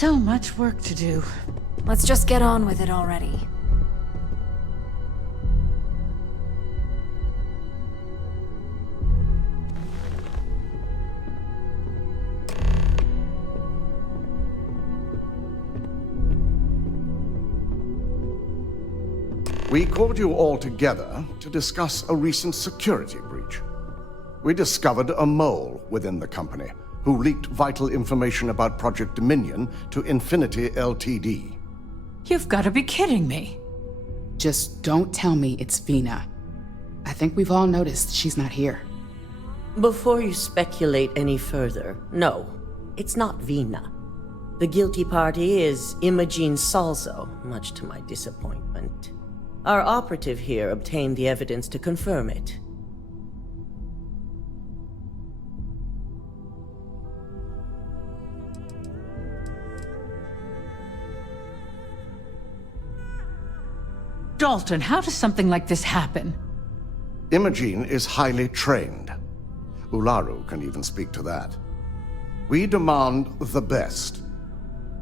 So much work to do. Let's just get on with it already. We called you all together to discuss a recent security breach. We discovered a mole within the company who leaked vital information about Project Dominion to Infinity LTD. You've got to be kidding me. Just don't tell me it's Vina. I think we've all noticed she's not here. Before you speculate any further, no, it's not Vina. The guilty party is Imogene Salzo, much to my disappointment. Our operative here obtained the evidence to confirm it. Dalton, how does something like this happen? Imogene is highly trained. Ularu can even speak to that. We demand the best.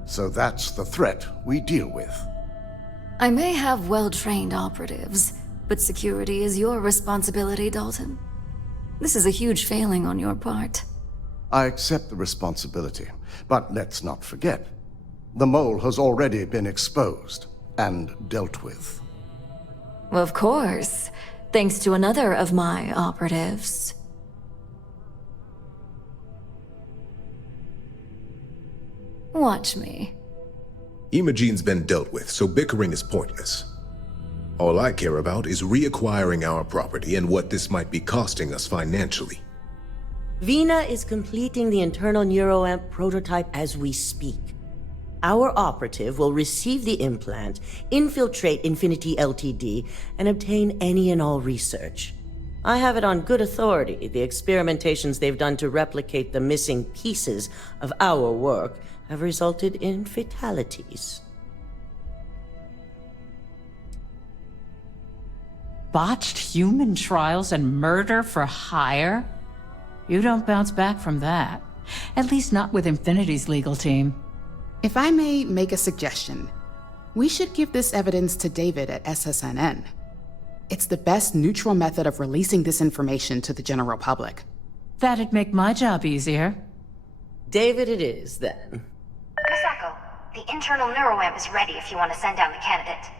So that's the threat we deal with. I may have well-trained operatives, but security is your responsibility, Dalton. This is a huge failing on your part. I accept the responsibility, but let's not forget, the mole has already been exposed and dealt with. Of course, thanks to another of my operatives. Watch me. Imogene's been dealt with, so bickering is pointless. All I care about is reacquiring our property and what this might be costing us financially. Vina is completing the internal neuroamp prototype as we speak. Our operative will receive the implant, infiltrate Infinity LTD, and obtain any and all research. I have it on good authority the experimentations they've done to replicate the missing pieces of our work have resulted in fatalities. Botched human trials and murder for hire? You don't bounce back from that. At least not with Infinity's legal team. If I may make a suggestion, we should give this evidence to David at SSNN. It's the best neutral method of releasing this information to the general public. That'd make my job easier. David it is, then. Misako, the internal neuroamp is ready if you want to send down the candidate.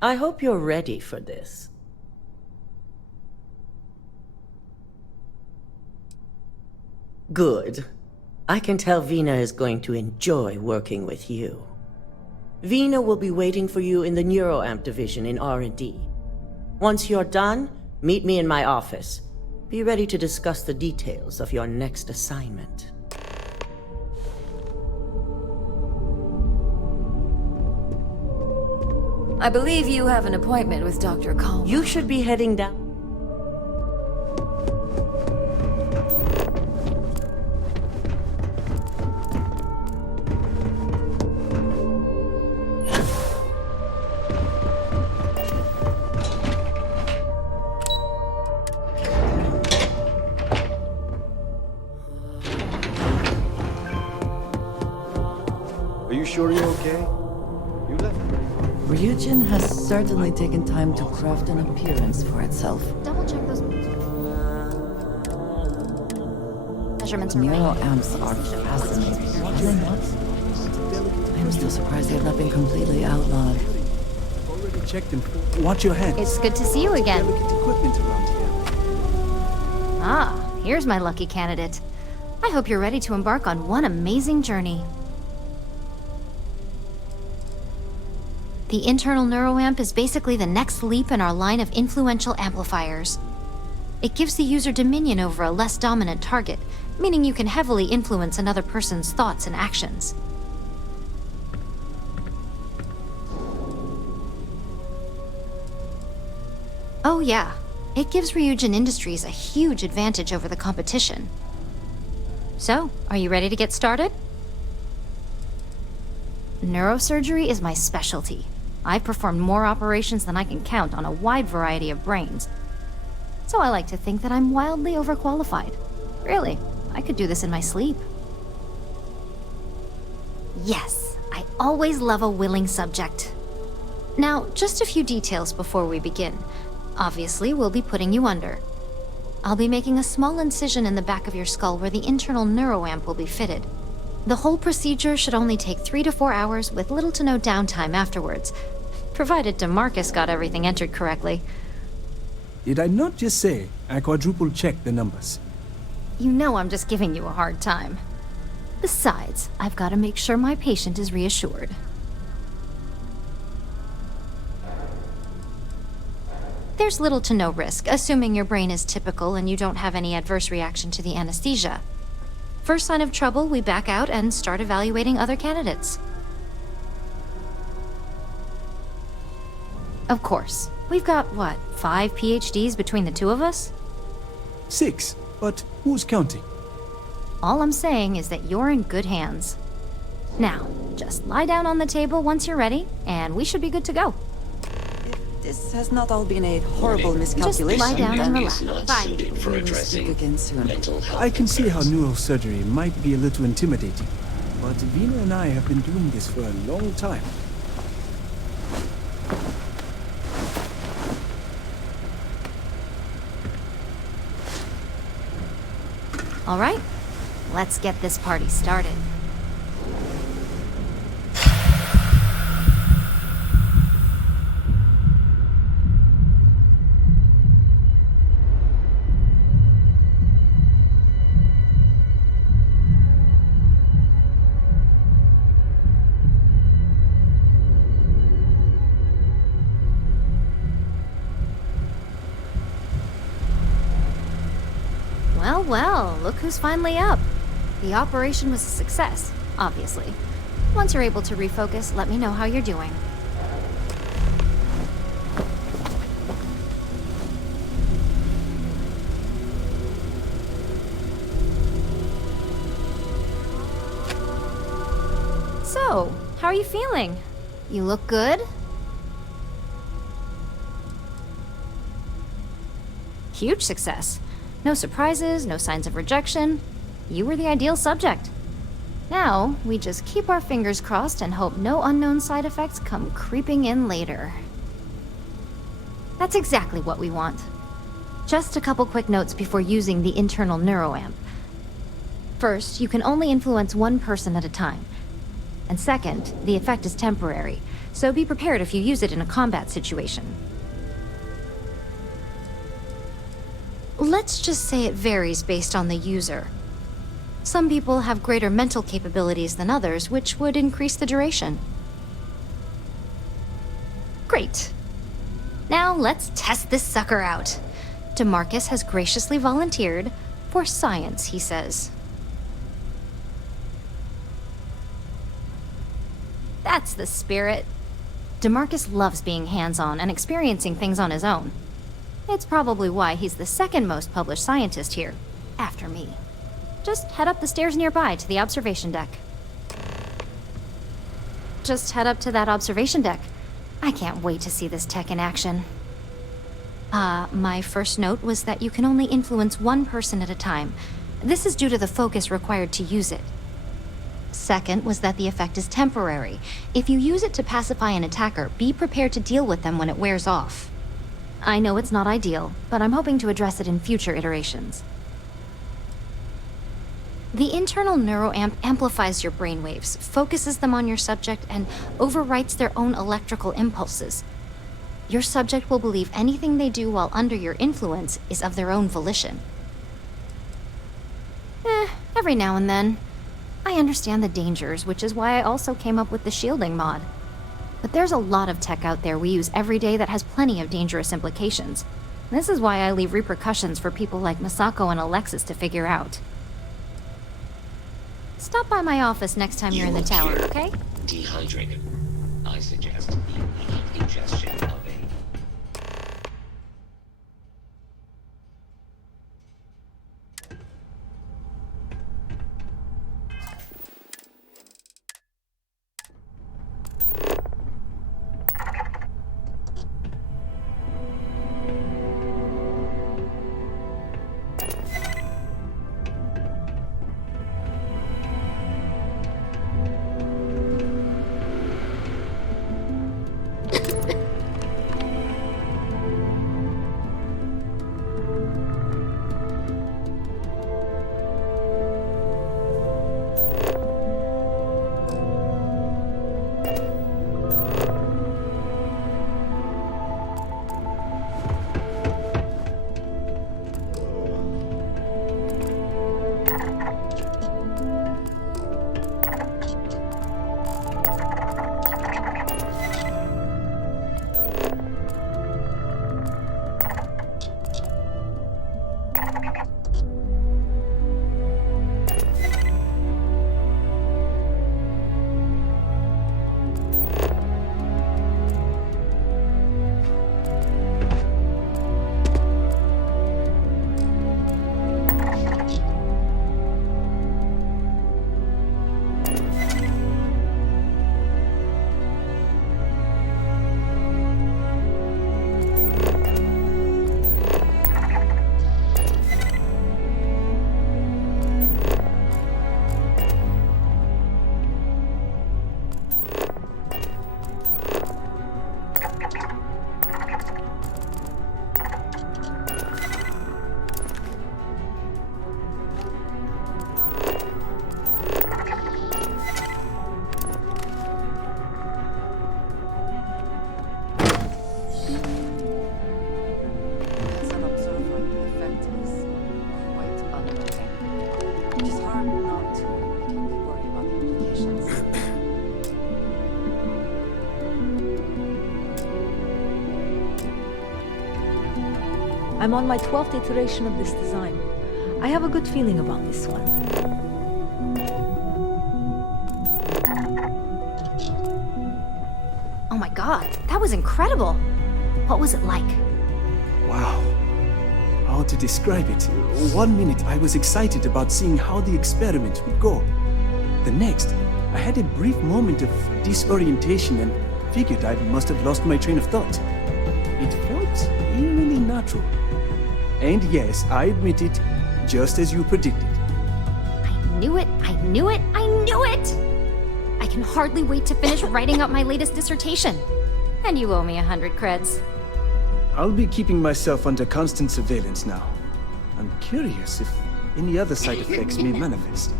I hope you're ready for this. Good. I can tell Vina is going to enjoy working with you. Vina will be waiting for you in the neuroamp division in R&D. Once you're done, meet me in my office. Be ready to discuss the details of your next assignment. I believe you have an appointment with Dr. Kalma. You should be heading down. Are you sure you're okay? You left very well. Ryujin has certainly taken time to craft an appearance for itself. Double check those measurements are right. Neuroamps are fascinating, are they not? I'm still surprised they've not been completely outlawed. I've already checked them. Watch your hands. It's good to see you again. Delicate equipment around here. Ah, here's my lucky candidate. I hope you're ready to embark on one amazing journey. The internal neuroamp is basically the next leap in our line of influential amplifiers. It gives the user dominion over a less dominant target, meaning you can heavily influence another person's thoughts and actions. Oh yeah, it gives Ryujin Industries a huge advantage over the competition. So, are you ready to get started? Neurosurgery is my specialty. I've performed more operations than I can count on a wide variety of brains. So I like to think that I'm wildly overqualified. Really, I could do this in my sleep. Yes, I always love a willing subject. Now, just a few details before we begin. Obviously, we'll be putting you under. I'll be making a small incision in the back of your skull where the internal neuroamp will be fitted. The whole procedure should only take 3 to 4 hours with little to no downtime afterwards, provided DeMarcus got everything entered correctly. Did I not just say I quadruple-checked the numbers? You know I'm just giving you a hard time. Besides, I've got to make sure my patient is reassured. There's little to no risk, assuming your brain is typical and you don't have any adverse reaction to the anesthesia. First sign of trouble, we back out and start evaluating other candidates. Of course. We've got, what, 5 PhDs between the two of us? 6, but who's counting? All I'm saying is that you're in good hands. Now, just lie down on the table once you're ready, and we should be good to go. This has not all been a horrible miscalculation. Just lie down and relax. Bye. For addressing mental health. I can see how neurosurgery might be a little intimidating, but Vina and I have been doing this for a long time. All right, let's get this party started. Well, look who's finally up. The operation was a success, obviously. Once you're able to refocus, let me know how you're doing. So, how are you feeling? You look good? Huge success. No surprises, no signs of rejection. You were the ideal subject. Now, we just keep our fingers crossed and hope no unknown side effects come creeping in later. That's exactly what we want. Just a couple quick notes before using the internal neuroamp. First, you can only influence one person at a time. And second, the effect is temporary, so be prepared if you use it in a combat situation. Let's just say it varies based on the user. Some people have greater mental capabilities than others, which would increase the duration. Great. Now let's test this sucker out. DeMarcus has graciously volunteered for science, he says. That's the spirit. DeMarcus loves being hands-on and experiencing things on his own. It's probably why he's the second most published scientist here, after me. Just head up the stairs nearby to the observation deck. Just head up to that observation deck. I can't wait to see this tech in action. My first note was that you can only influence one person at a time. This is due to the focus required to use it. Second was that the effect is temporary. If you use it to pacify an attacker, be prepared to deal with them when it wears off. I know it's not ideal, but I'm hoping to address it in future iterations. The internal neuroamp amplifies your brainwaves, focuses them on your subject, and overwrites their own electrical impulses. Your subject will believe anything they do while under your influence is of their own volition. Every now and then. I understand the dangers, which is why I also came up with the shielding mod. But there's a lot of tech out there we use every day that has plenty of dangerous implications. This is why I leave repercussions for people like Masako and Alexis to figure out. Stop by my office next time you're in the tower, okay? Dehydrated. I suggest immediate ingestion of a... I'm on my 12th iteration of this design. I have a good feeling about this one. Oh my god, that was incredible! What was it like? Wow. How to describe it? 1 minute I was excited about seeing how the experiment would go. The next, I had a brief moment of disorientation and figured I must have lost my train of thought. It felt eerily natural. And yes, I admit it, just as you predicted. I knew it, I knew it, I knew it! I can hardly wait to finish writing up my latest dissertation. And you owe me 100 creds. I'll be keeping myself under constant surveillance now. I'm curious if any other side effects may manifest.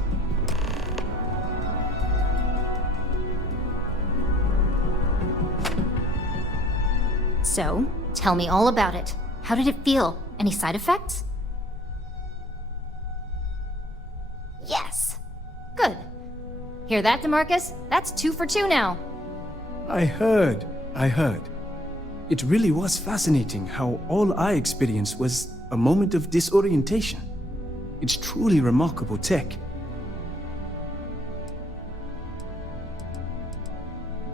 So, tell me all about it. How did it feel? Any side effects? Yes! Good. Hear that, DeMarcus? That's 2 for 2 now. I heard. It really was fascinating how all I experienced was a moment of disorientation. It's truly remarkable tech.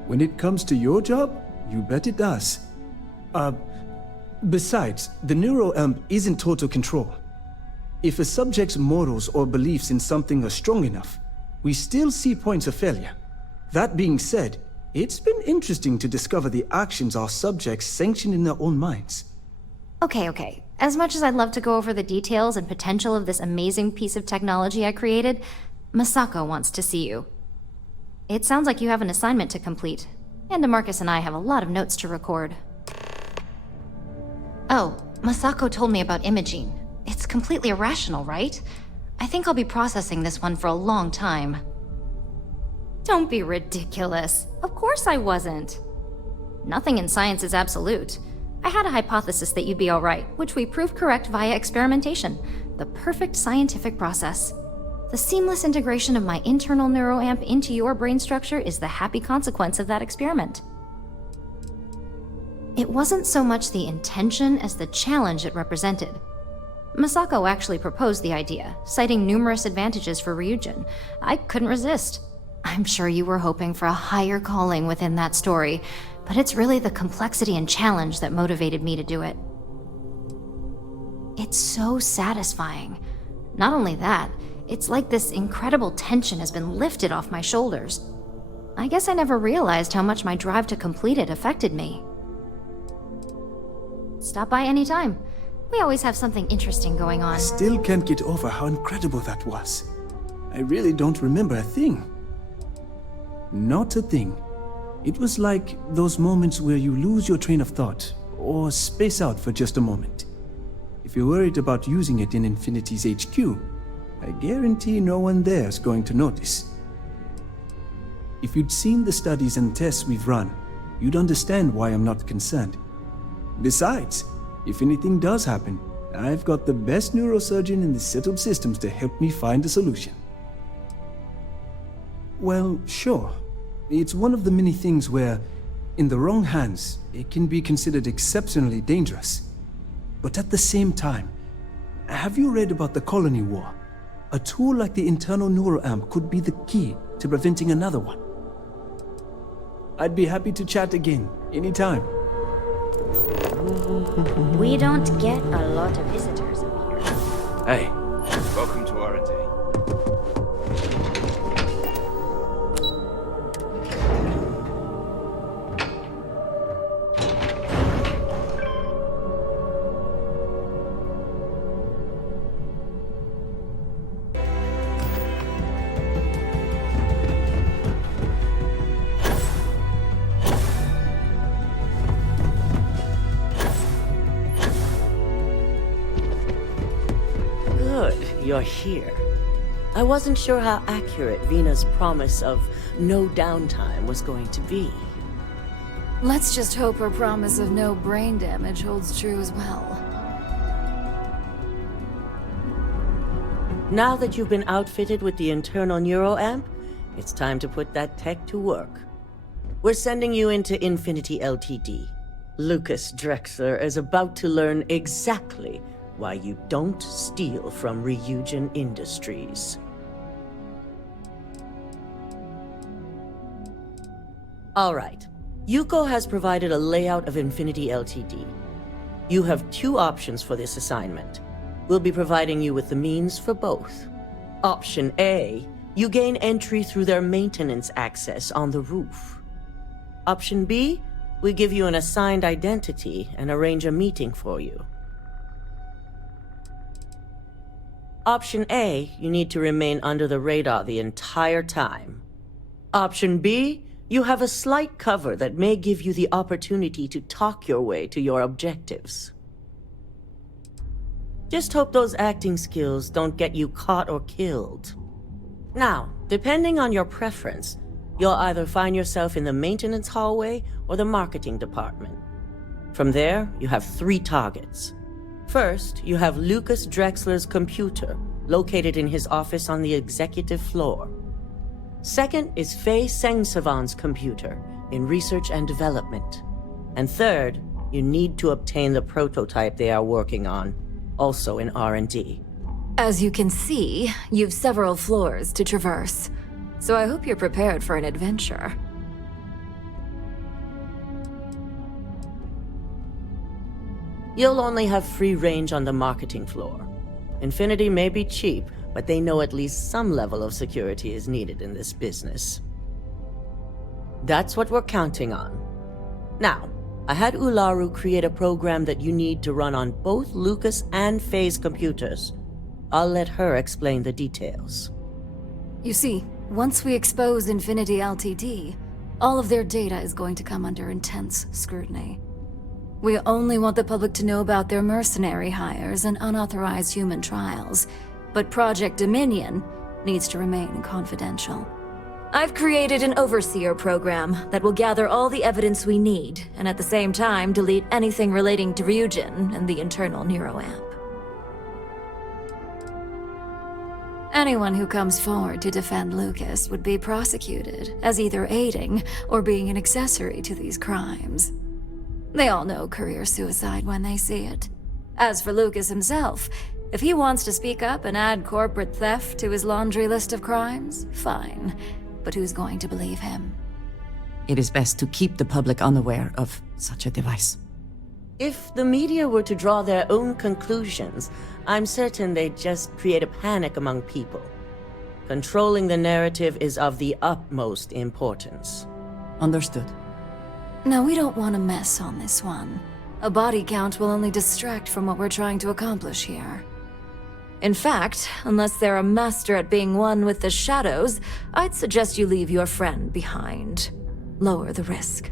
When it comes to your job, you bet it does. Besides, the neuroamp isn't total control. If a subject's morals or beliefs in something are strong enough, we still see points of failure. That being said, it's been interesting to discover the actions our subjects sanction in their own minds. Okay. As much as I'd love to go over the details and potential of this amazing piece of technology I created, Masako wants to see you. It sounds like you have an assignment to complete, and DeMarcus and I have a lot of notes to record. Oh, Masako told me about Imogene. It's completely irrational, right? I think I'll be processing this one for a long time. Don't be ridiculous. Of course I wasn't. Nothing in science is absolute. I had a hypothesis that you'd be alright, which we proved correct via experimentation. The perfect scientific process. The seamless integration of my internal neuroamp into your brain structure is the happy consequence of that experiment. It wasn't so much the intention as the challenge it represented. Masako actually proposed the idea, citing numerous advantages for Ryujin. I couldn't resist. I'm sure you were hoping for a higher calling within that story, but it's really the complexity and challenge that motivated me to do it. It's so satisfying. Not only that, it's like this incredible tension has been lifted off my shoulders. I guess I never realized how much my drive to complete it affected me. Stop by anytime. We always have something interesting going on. I still can't get over how incredible that was. I really don't remember a thing. Not a thing. It was like those moments where you lose your train of thought, or space out for just a moment. If you're worried about using it in Infinity's HQ, I guarantee no one there's going to notice. If you'd seen the studies and tests we've run, you'd understand why I'm not concerned. Besides, if anything does happen, I've got the best neurosurgeon in the settled systems to help me find a solution. Well, sure. It's one of the many things where, in the wrong hands, it can be considered exceptionally dangerous. But at the same time, have you read about the Colony War? A tool like the internal neuroamp could be the key to preventing another one. I'd be happy to chat again, anytime. We don't get a lot of visitors up here. Hey, welcome to R&D. You're here. I wasn't sure how accurate Vina's promise of no downtime was going to be. Let's just hope her promise of no brain damage holds true as well. Now that you've been outfitted with the internal neuroamp, it's time to put that tech to work. We're sending you into Infinity LTD. Lucas Drexler is about to learn exactly why you don't steal from Ryujin Industries. All right. Yuko has provided a layout of Infinity LTD. You have two options for this assignment. We'll be providing you with the means for both. Option A, you gain entry through their maintenance access on the roof. Option B, we give you an assigned identity and arrange a meeting for you. Option A, you need to remain under the radar the entire time. Option B, you have a slight cover that may give you the opportunity to talk your way to your objectives. Just hope those acting skills don't get you caught or killed. Now, depending on your preference, you'll either find yourself in the maintenance hallway or the marketing department. From there, you have 3 targets. First, you have Lucas Drexler's computer, located in his office on the executive floor. Second is Faye Sengsavan's computer, in research and development. And third, you need to obtain the prototype they are working on, also in R&D. As you can see, you've several floors to traverse, so I hope you're prepared for an adventure. You'll only have free range on the marketing floor. Infinity may be cheap, but they know at least some level of security is needed in this business. That's what we're counting on. Now, I had Ularu create a program that you need to run on both Lucas and Faye's computers. I'll let her explain the details. You see, once we expose Infinity LTD, all of their data is going to come under intense scrutiny. We only want the public to know about their mercenary hires and unauthorized human trials, but Project Dominion needs to remain confidential. I've created an overseer program that will gather all the evidence we need, and at the same time delete anything relating to Ryujin and the internal neuroamp. Anyone who comes forward to defend Lucas would be prosecuted as either aiding or being an accessory to these crimes. They all know career suicide when they see it. As for Lucas himself, if he wants to speak up and add corporate theft to his laundry list of crimes, fine. But who's going to believe him? It is best to keep the public unaware of such a device. If the media were to draw their own conclusions, I'm certain they'd just create a panic among people. Controlling the narrative is of the utmost importance. Understood. No, we don't want to mess on this one. A body count will only distract from what we're trying to accomplish here. In fact, unless they're a master at being one with the shadows, I'd suggest you leave your friend behind. Lower the risk.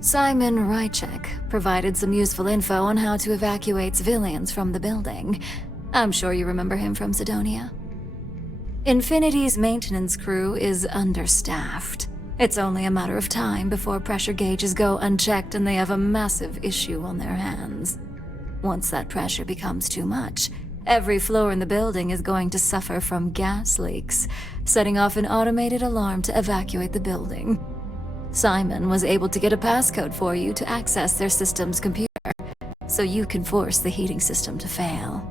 Simon Ryujin provided some useful info on how to evacuate civilians from the building. I'm sure you remember him from Sidonia. Infinity's maintenance crew is understaffed. It's only a matter of time before pressure gauges go unchecked and they have a massive issue on their hands. Once that pressure becomes too much, every floor in the building is going to suffer from gas leaks, setting off an automated alarm to evacuate the building. Simon was able to get a passcode for you to access their system's computer, so you can force the heating system to fail.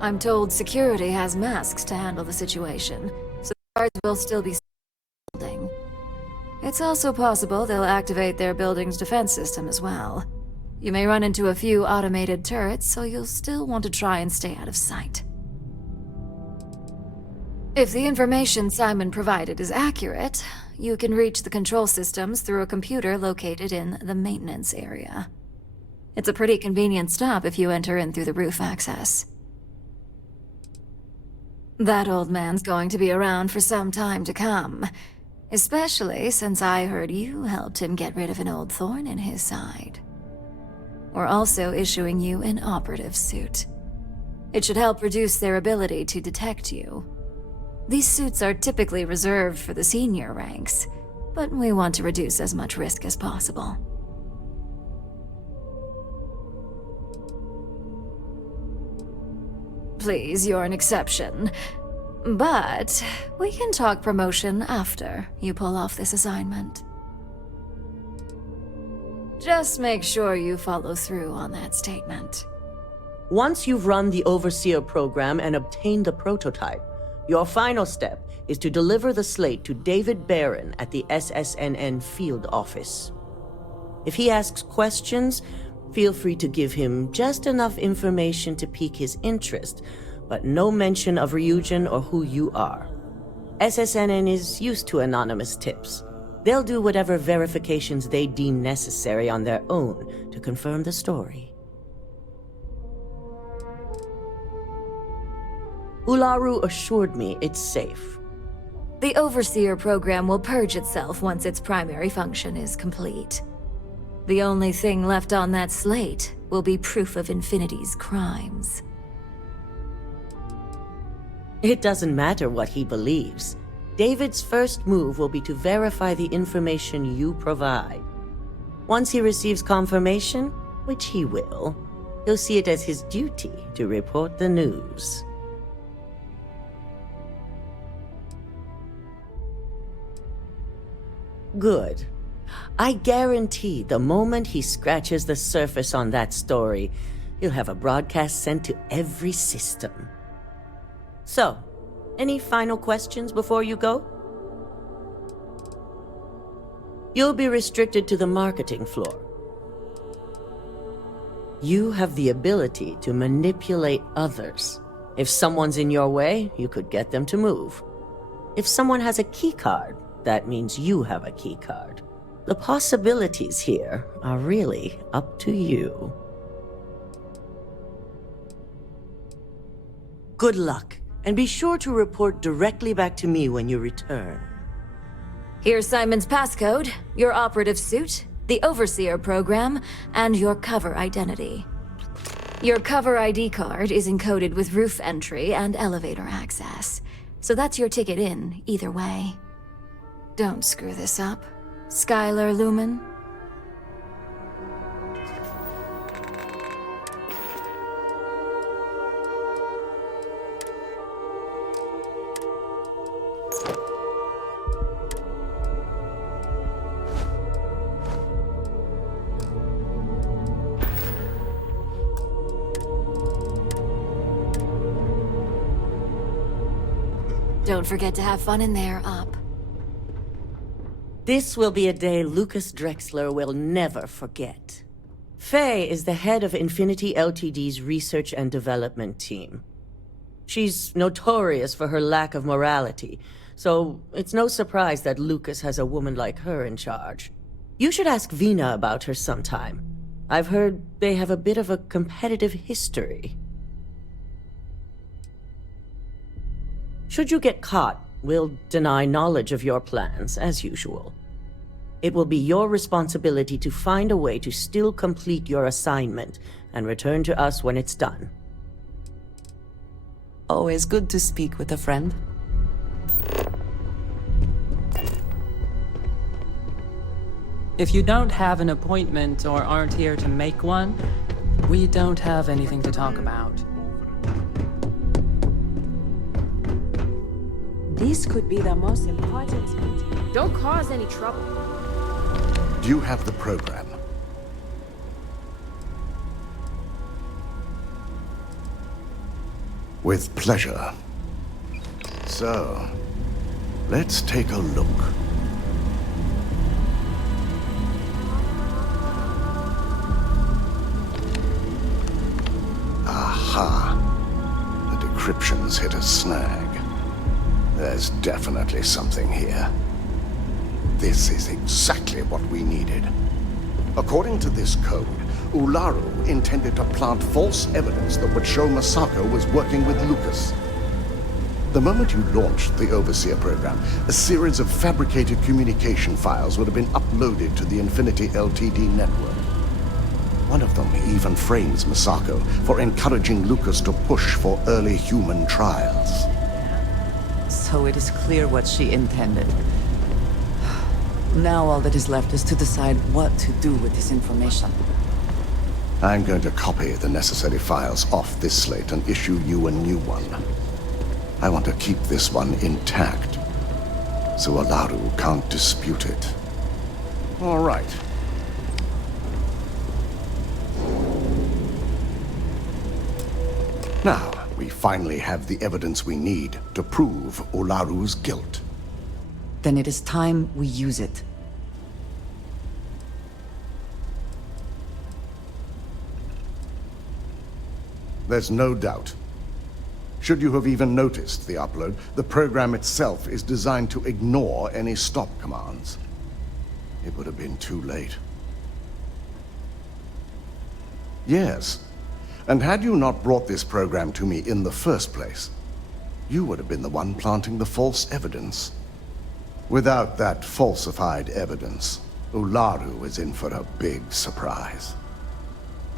I'm told security has masks to handle the situation, so the guards will still be building. It's also possible they'll activate their building's defense system as well. You may run into a few automated turrets, so you'll still want to try and stay out of sight. If the information Simon provided is accurate, you can reach the control systems through a computer located in the maintenance area. It's a pretty convenient stop if you enter in through the roof access. That old man's going to be around for some time to come, especially since I heard you helped him get rid of an old thorn in his side. We're also issuing you an operative suit. It should help reduce their ability to detect you. These suits are typically reserved for the senior ranks, but we want to reduce as much risk as possible. Please, you're an exception. But we can talk promotion after you pull off this assignment. Just make sure you follow through on that statement. Once you've run the Overseer program and obtained the prototype, your final step is to deliver the slate to David Barron at the SSNN field office. If he asks questions, feel free to give him just enough information to pique his interest, but no mention of Ryujin or who you are. SSNN is used to anonymous tips. They'll do whatever verifications they deem necessary on their own to confirm the story. Ularu assured me it's safe. The Overseer program will purge itself once its primary function is complete. The only thing left on that slate will be proof of Infinity's crimes. It doesn't matter what he believes. David's first move will be to verify the information you provide. Once he receives confirmation, which he will, he'll see it as his duty to report the news. Good. I guarantee the moment he scratches the surface on that story, he'll have a broadcast sent to every system. So, any final questions before you go? You'll be restricted to the marketing floor. You have the ability to manipulate others. If someone's in your way, you could get them to move. If someone has a keycard, that means you have a keycard. The possibilities here are really up to you. Good luck, and be sure to report directly back to me when you return. Here's Simon's passcode, your operative suit, the Overseer program, and your cover identity. Your cover ID card is encoded with roof entry and elevator access, so that's your ticket in, either way. Don't screw this up, Skylar Lumen. Don't forget to have fun in there, Up. This will be a day Lucas Drexler will never forget. Faye is the head of Infinity LTD's research and development team. She's notorious for her lack of morality, so it's no surprise that Lucas has a woman like her in charge. You should ask Vina about her sometime. I've heard they have a bit of a competitive history. Should you get caught, we'll deny knowledge of your plans, as usual. It will be your responsibility to find a way to still complete your assignment and return to us when it's done. Always good to speak with a friend. If you don't have an appointment or aren't here to make one, we don't have anything to talk about. This could be the most important meeting. Don't cause any trouble. Do you have the program? With pleasure. So, let's take a look. Aha! The decryption's hit a snag. There's definitely something here. This is exactly what we needed. According to this code, Ularu intended to plant false evidence that would show Masako was working with Lucas. The moment you launched the Overseer program, a series of fabricated communication files would have been uploaded to the Infinity LTD network. One of them even frames Masako for encouraging Lucas to push for early human trials. So it is clear what she intended. Now all that is left is to decide what to do with this information. I'm going to copy the necessary files off this slate and issue you a new one. I want to keep this one intact, so Olaru can't dispute it. All right. Now, we finally have the evidence we need to prove Olaru's guilt. Then it is time we use it. There's no doubt. Should you have even noticed the upload, the program itself is designed to ignore any stop commands. It would have been too late. Yes. And had you not brought this program to me in the first place, you would have been the one planting the false evidence. Without that falsified evidence, Olaru is in for a big surprise.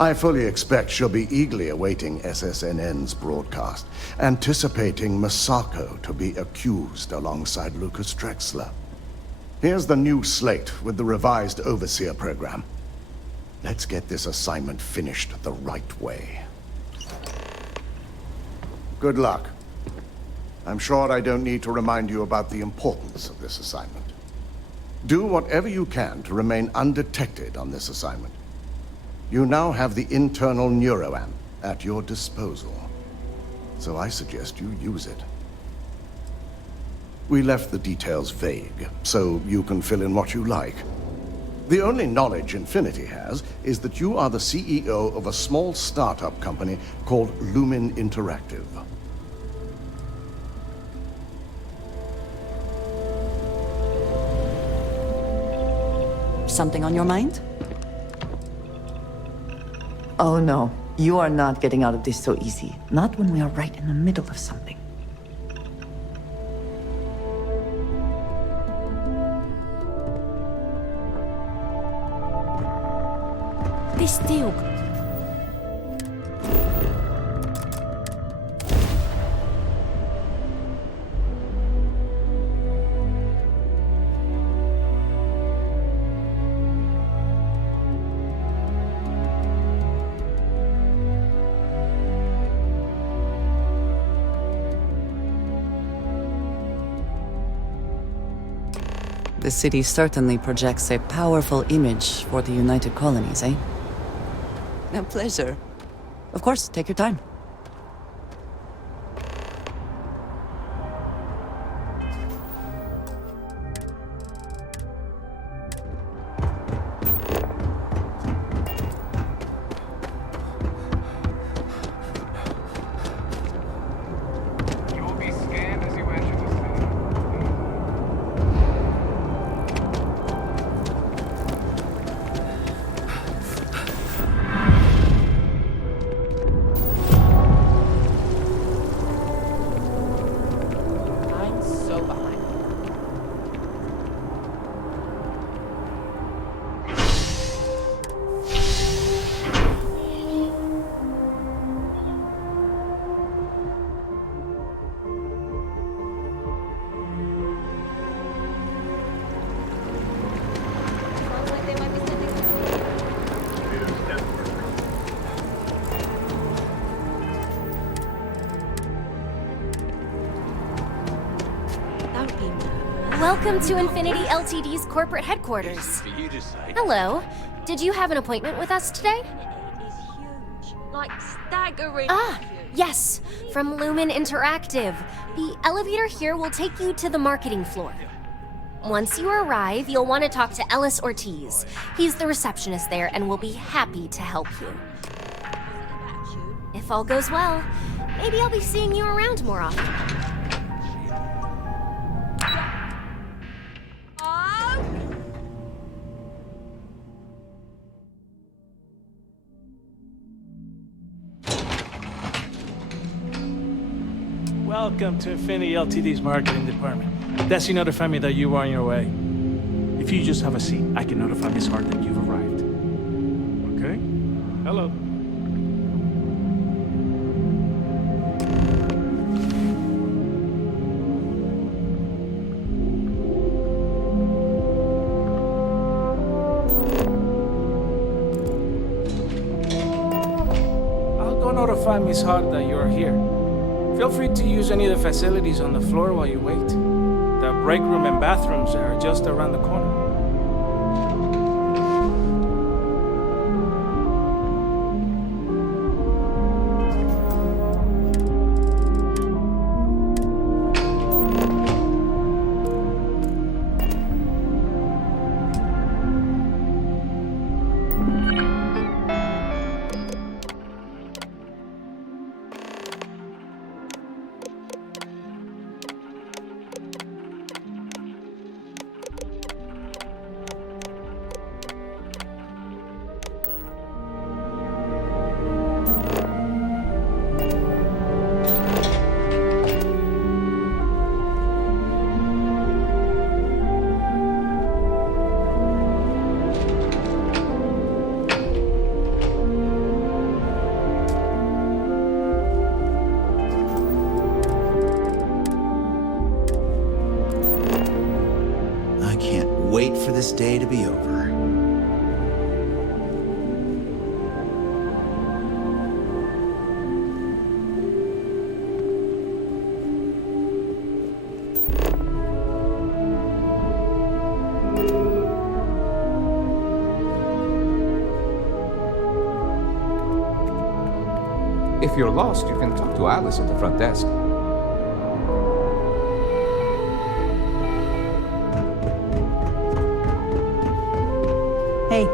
I fully expect she'll be eagerly awaiting SSNN's broadcast, anticipating Masako to be accused alongside Lucas Drexler. Here's the new slate with the revised Overseer program. Let's get this assignment finished the right way. Good luck. I'm sure I don't need to remind you about the importance of this assignment. Do whatever you can to remain undetected on this assignment. You now have the internal neuroamp at your disposal, so I suggest you use it. We left the details vague, so you can fill in what you like. The only knowledge Infinity has is that you are the CEO of a small startup company called Lumen Interactive. Something on your mind? Oh no, you are not getting out of this so easy. Not when we are right in the middle of something. This deal. The city certainly projects a powerful image for the United Colonies, eh? A pleasure. Of course, take your time. Welcome to Infinity LTD's corporate headquarters. Hello. Did you have an appointment with us today? Like staggering. Yes, from Lumen Interactive. The elevator here will take you to the marketing floor. Once you arrive, you'll want to talk to Ellis Ortiz. He's the receptionist there and will be happy to help you. If all goes well, maybe I'll be seeing you around more often. Welcome to Infinity LTD's marketing department. Desi notified me that you are on your way. If you just have a seat, I can notify Miss Hart that you've arrived. Okay? Hello. I'll go notify Miss Hart that you're here. Feel free to use any of the facilities on the floor while you wait. The break room and bathrooms are just around the corner. Wait for this day to be over. If you're lost, you can talk to Alice at the front desk. Hey.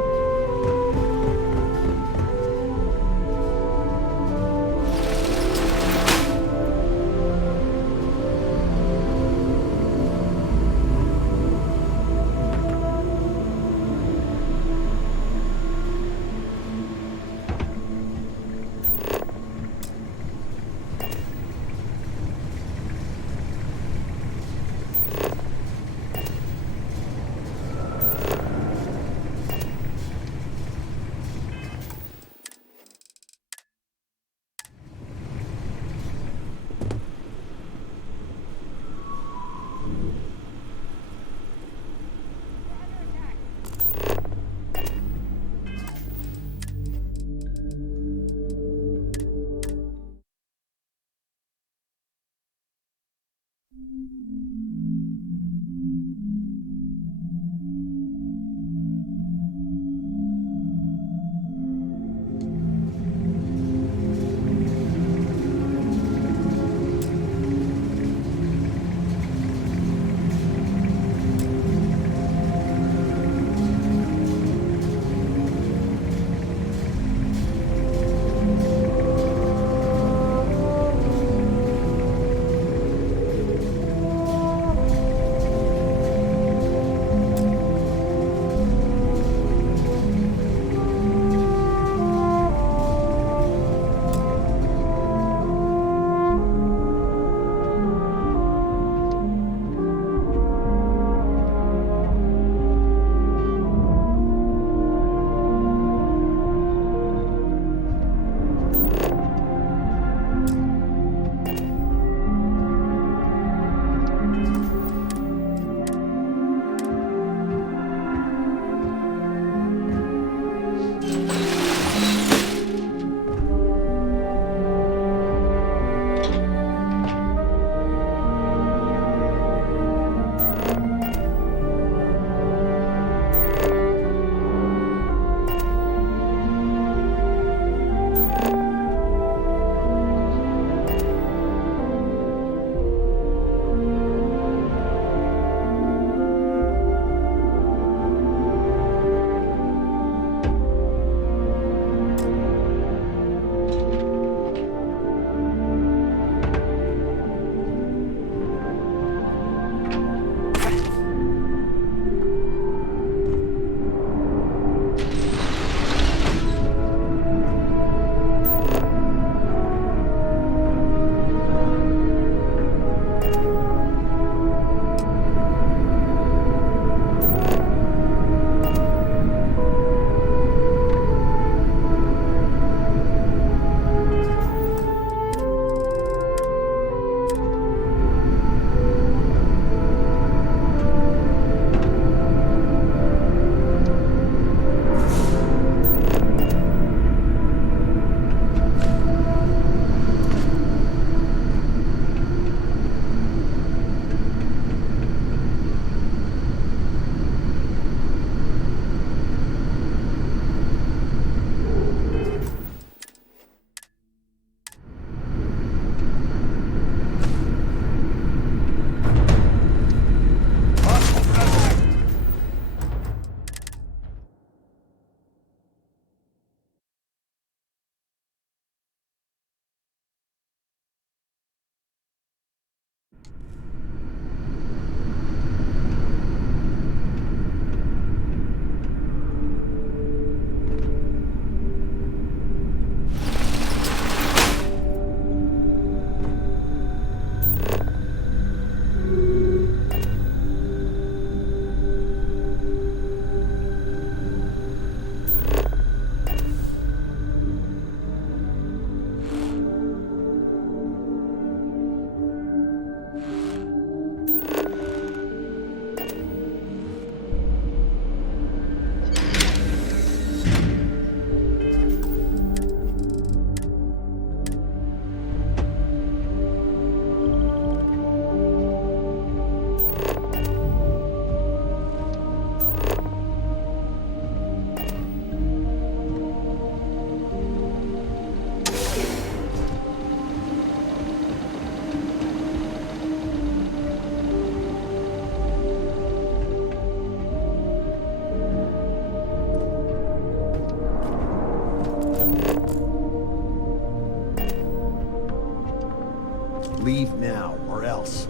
Leave now, or else.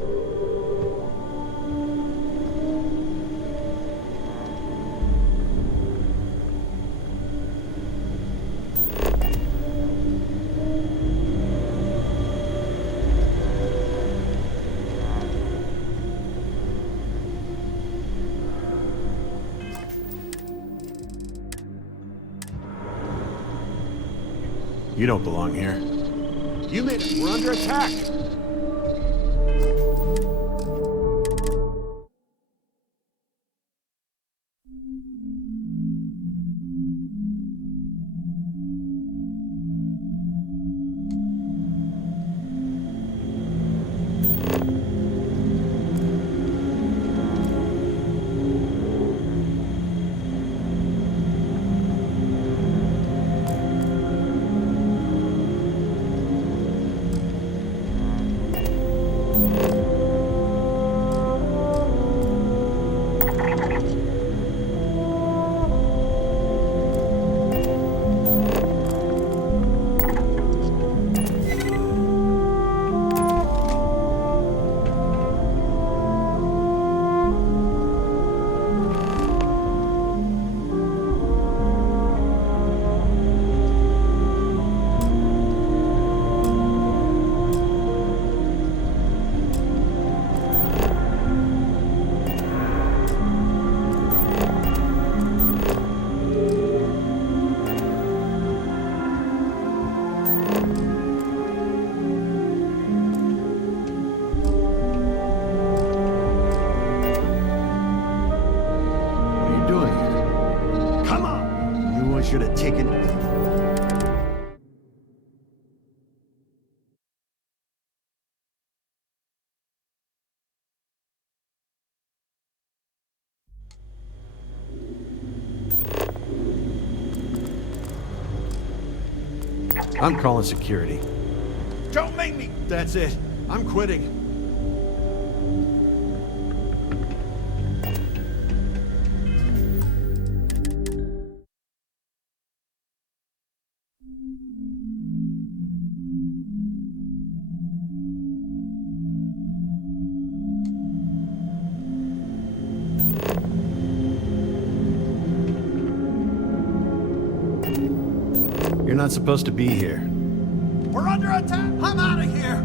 You don't belong here. You made it. We're under attack! Should have taken... I'm calling security. Don't make me... That's it. I'm quitting. You're not supposed to be here. We're under attack! I'm out of here!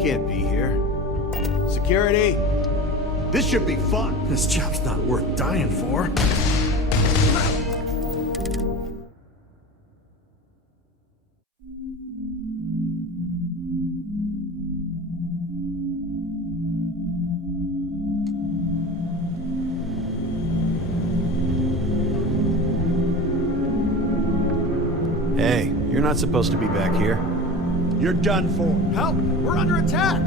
Can't be here. Security! This should be fun! This job's not worth dying for. Hey, you're not supposed to be back here. You're done for. Help! We're under attack!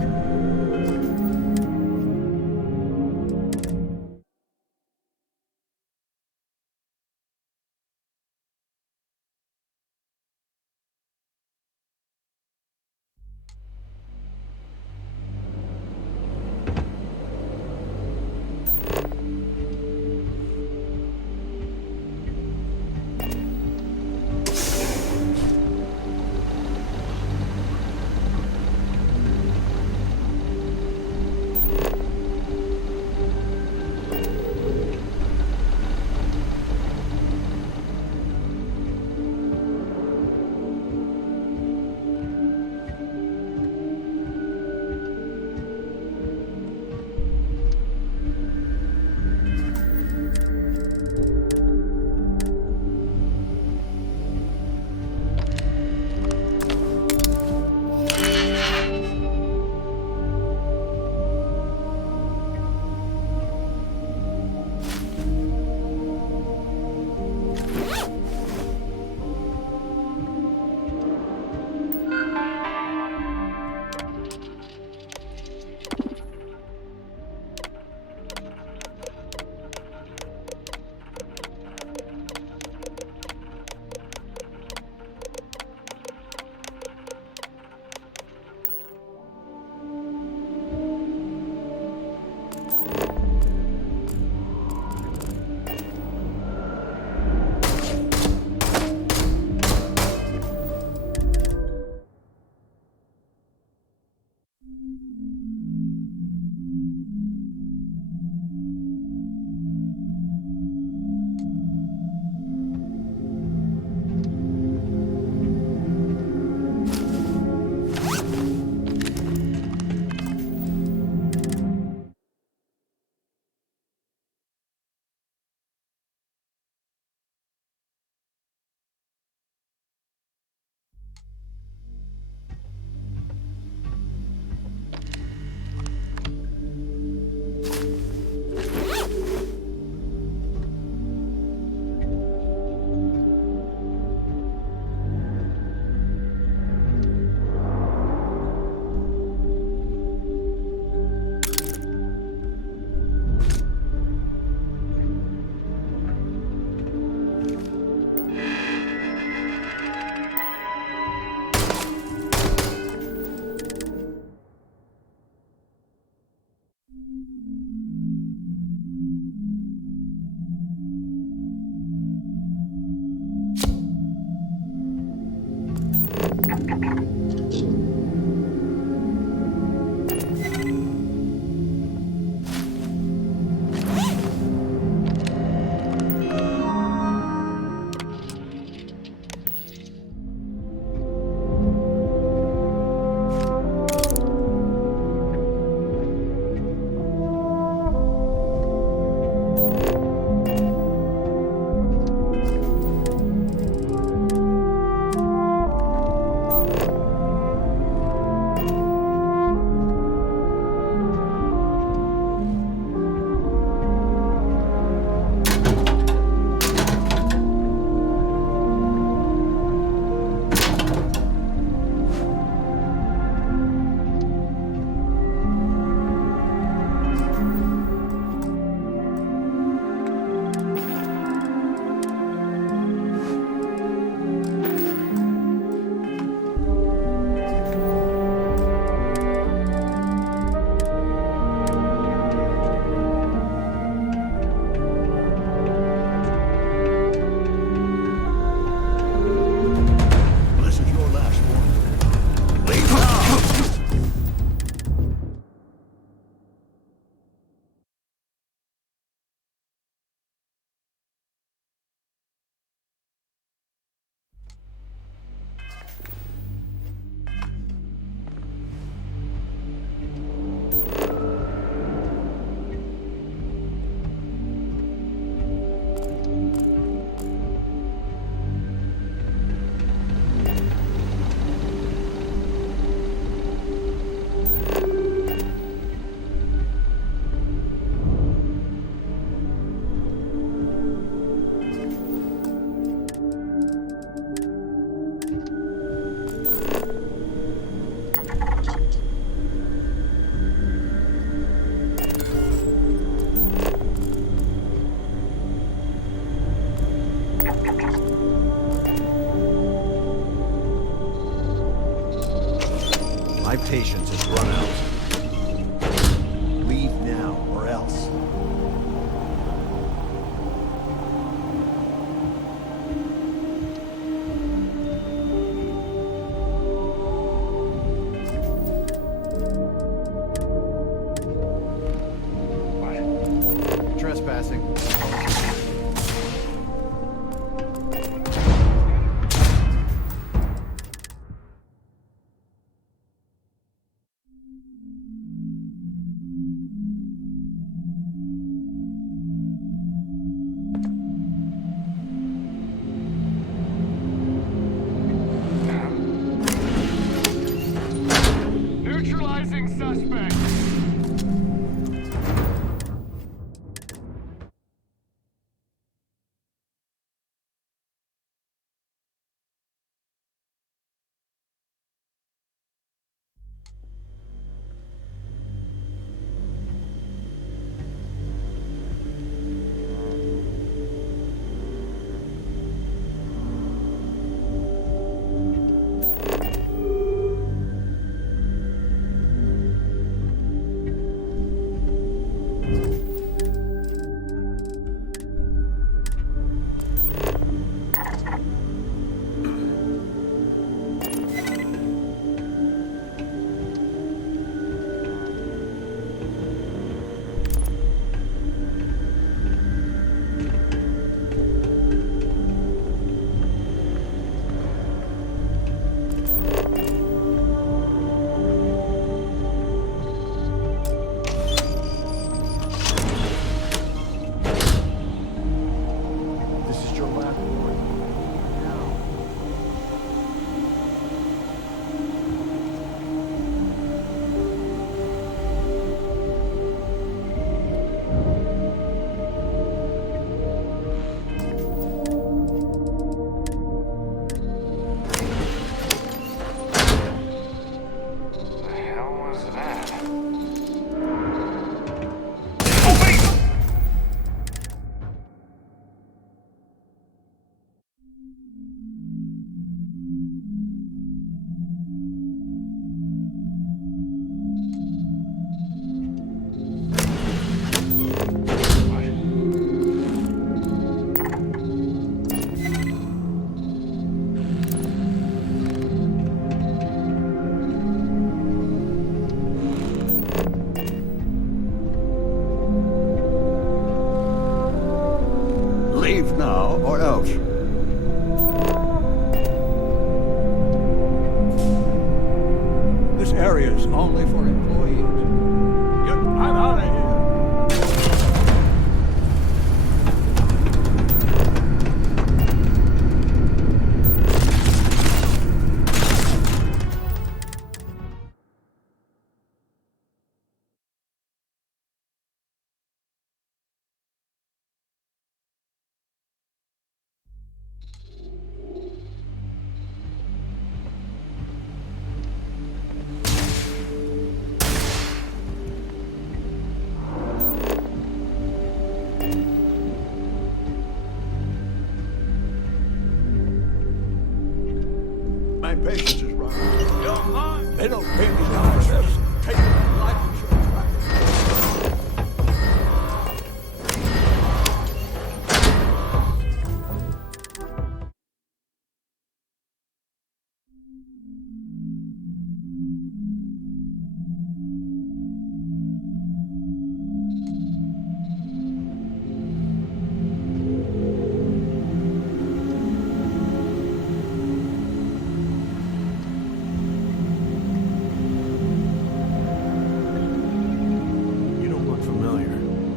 patience is running. They don't pay me dollars for taking my life insurance back.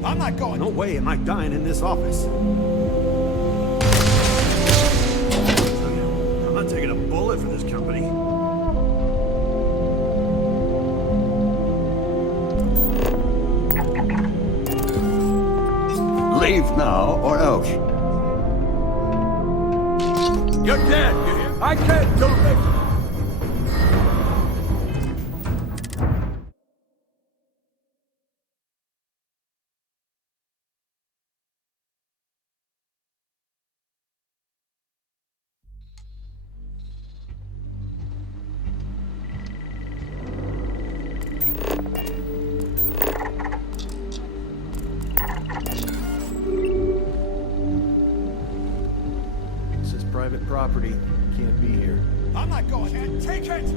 I'm not going. No way am I dying in this office. I'm not taking a bullet for this company. Leave now or else. You're dead, you hear? I can't do this. Private property. Can't be here. I'm not going. Can't take it!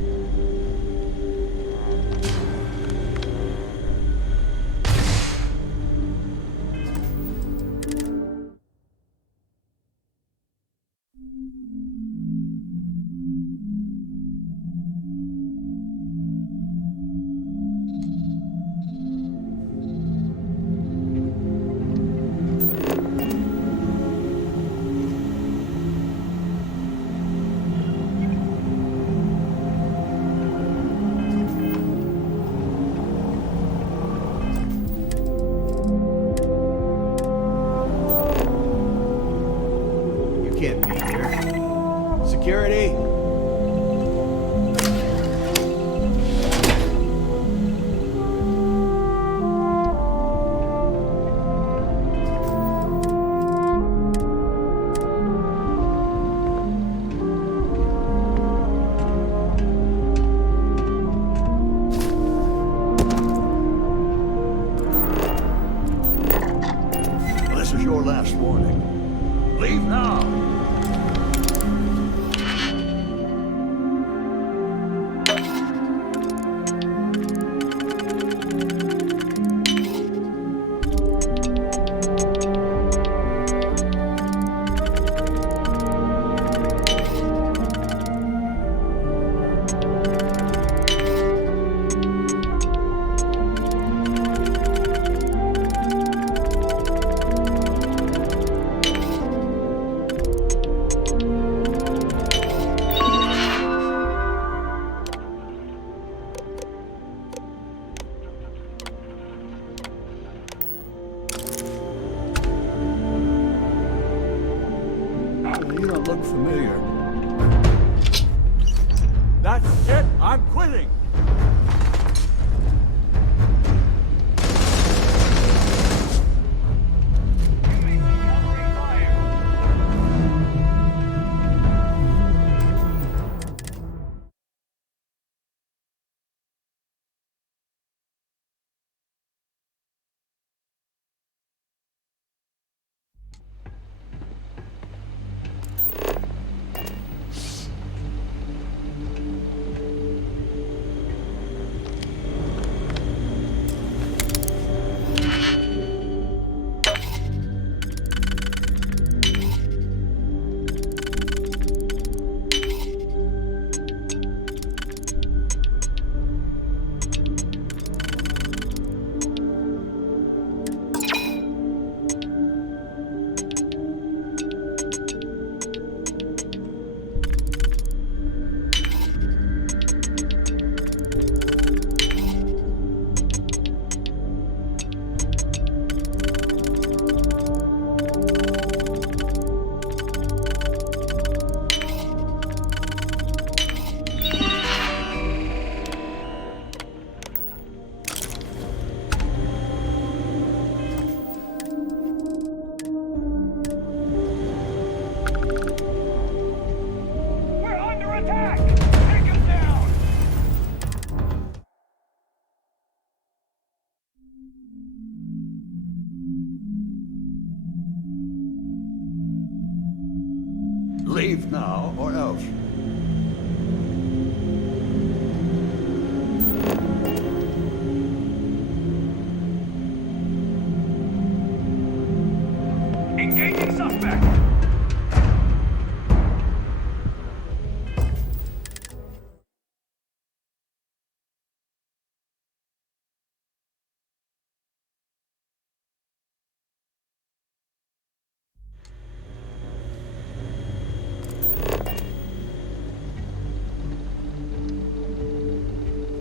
Can't be here. Security! This is your last warning. Leave now! You don't look familiar. That's it! I'm quitting! Leave now or else. Engaging suspect!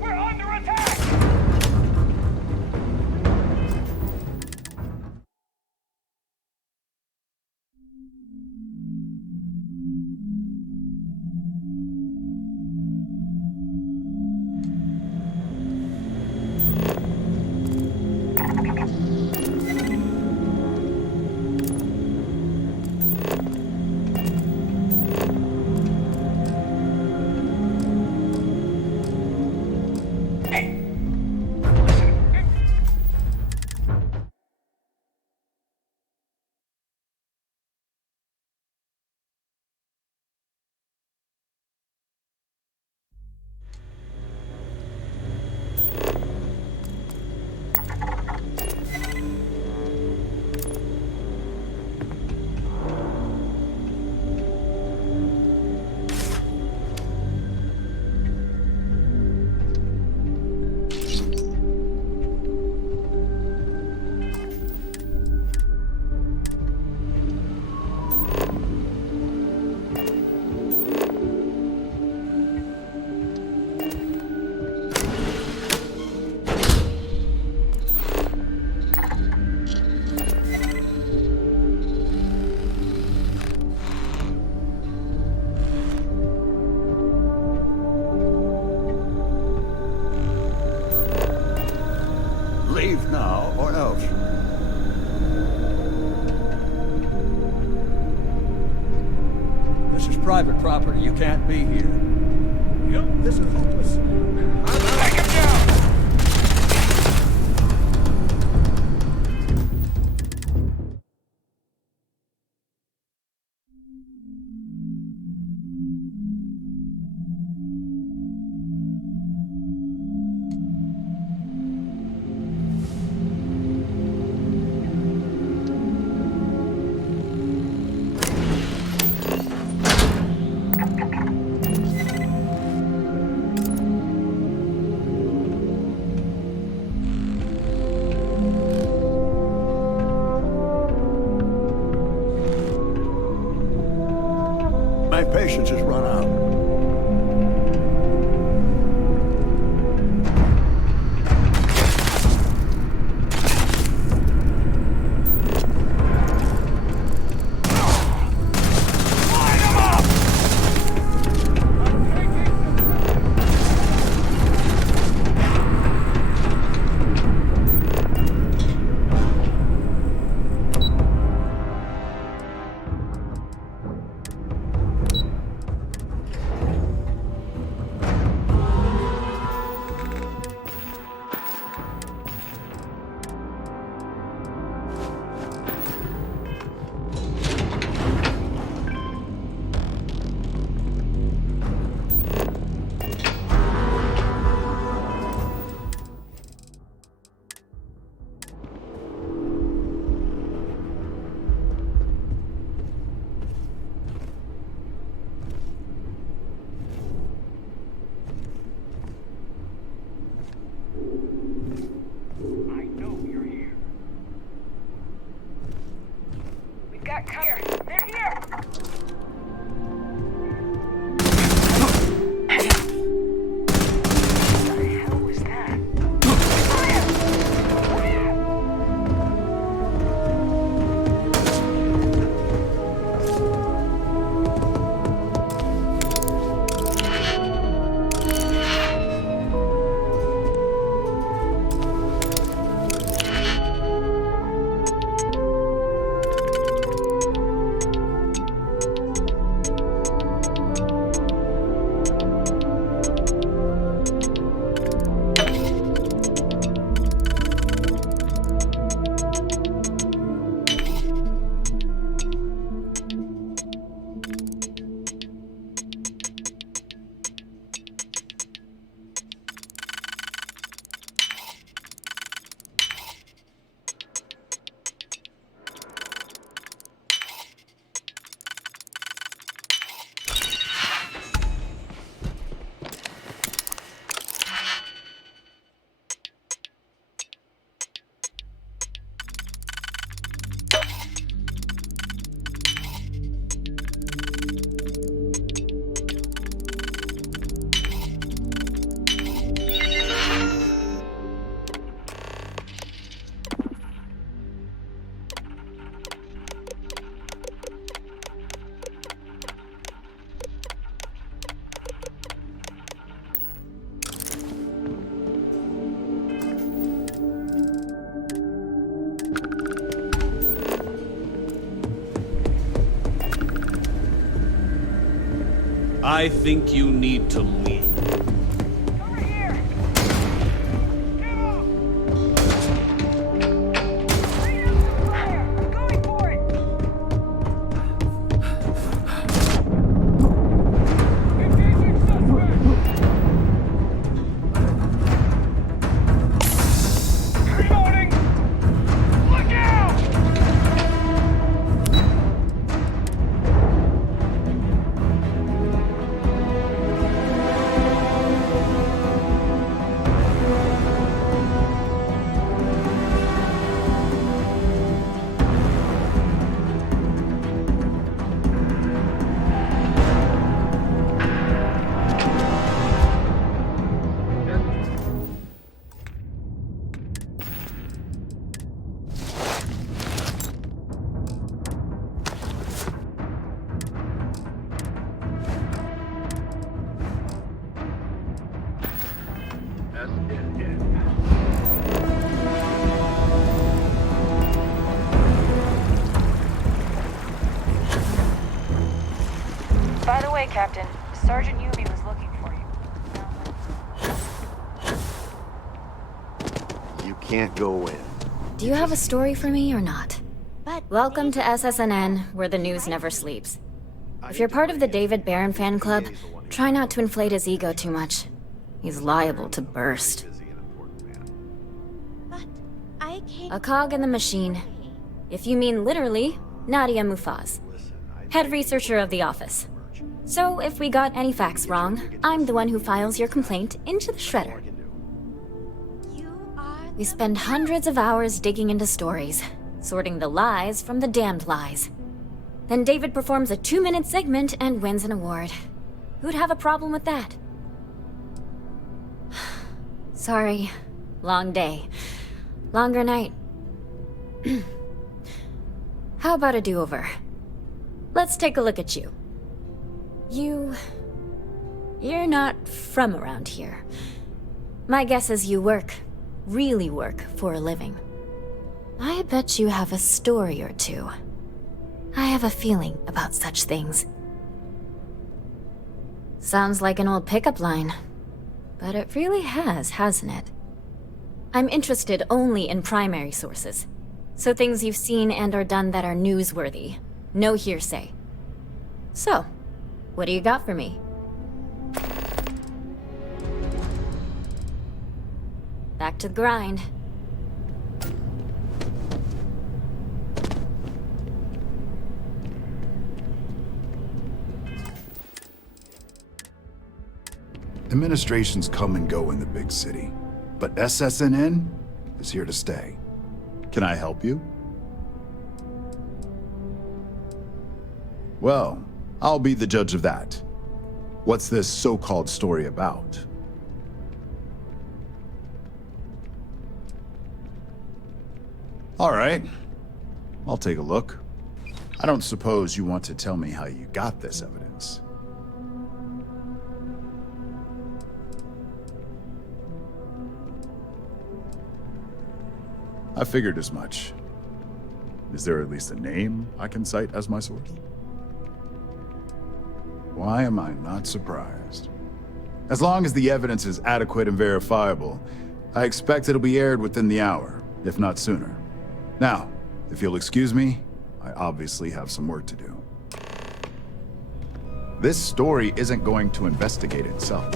We're under attack! Leave now or else. This is private property. You can't be here. Yep, this is hopeless. Take him down! My patience has run out. got cover. They're here! I think you need to leave. Over here! Get off! Bring up the fire! I'm going for it! Engaging suspect! Reloading! Look out! By the way, Captain, Sergeant Yumi was looking for you. You can't go in. Do you have a story for me or not? Welcome to SSNN, where the news never sleeps. If you're part of the David Barron fan club, try not to inflate his ego too much. He's liable to burst. A cog in the machine. If you mean literally, Nadia Mufaz, head researcher of the office. So if we got any facts wrong, I'm the one who files your complaint into the shredder. We spend hundreds of hours digging into stories, sorting the lies from the damned lies. Then David performs a 2-minute segment and wins an award. Who'd have a problem with that? Sorry. Long day. Longer night. How about a do-over? Let's take a look at you. You're not from around here. My guess is you really work for a living. I bet you have a story or two. I have a feeling about such things. Sounds like an old pickup line. But it really has, hasn't it? I'm interested only in primary sources. So things you've seen and or done that are newsworthy. No hearsay. So, what do you got for me? Back to the grind. Administrations come and go in the big city, but SSNN is here to stay. Can I help you? Well, I'll be the judge of that. What's this so-called story about? All right, I'll take a look. I don't suppose you want to tell me how you got this evidence. I figured as much. Is there at least a name I can cite as my source? Why am I not surprised? As long as the evidence is adequate and verifiable, I expect it'll be aired within the hour, if not sooner. Now, if you'll excuse me, I obviously have some work to do. This story isn't going to investigate itself.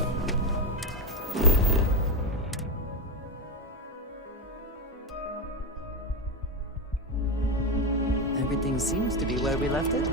Everything seems to be where we left it.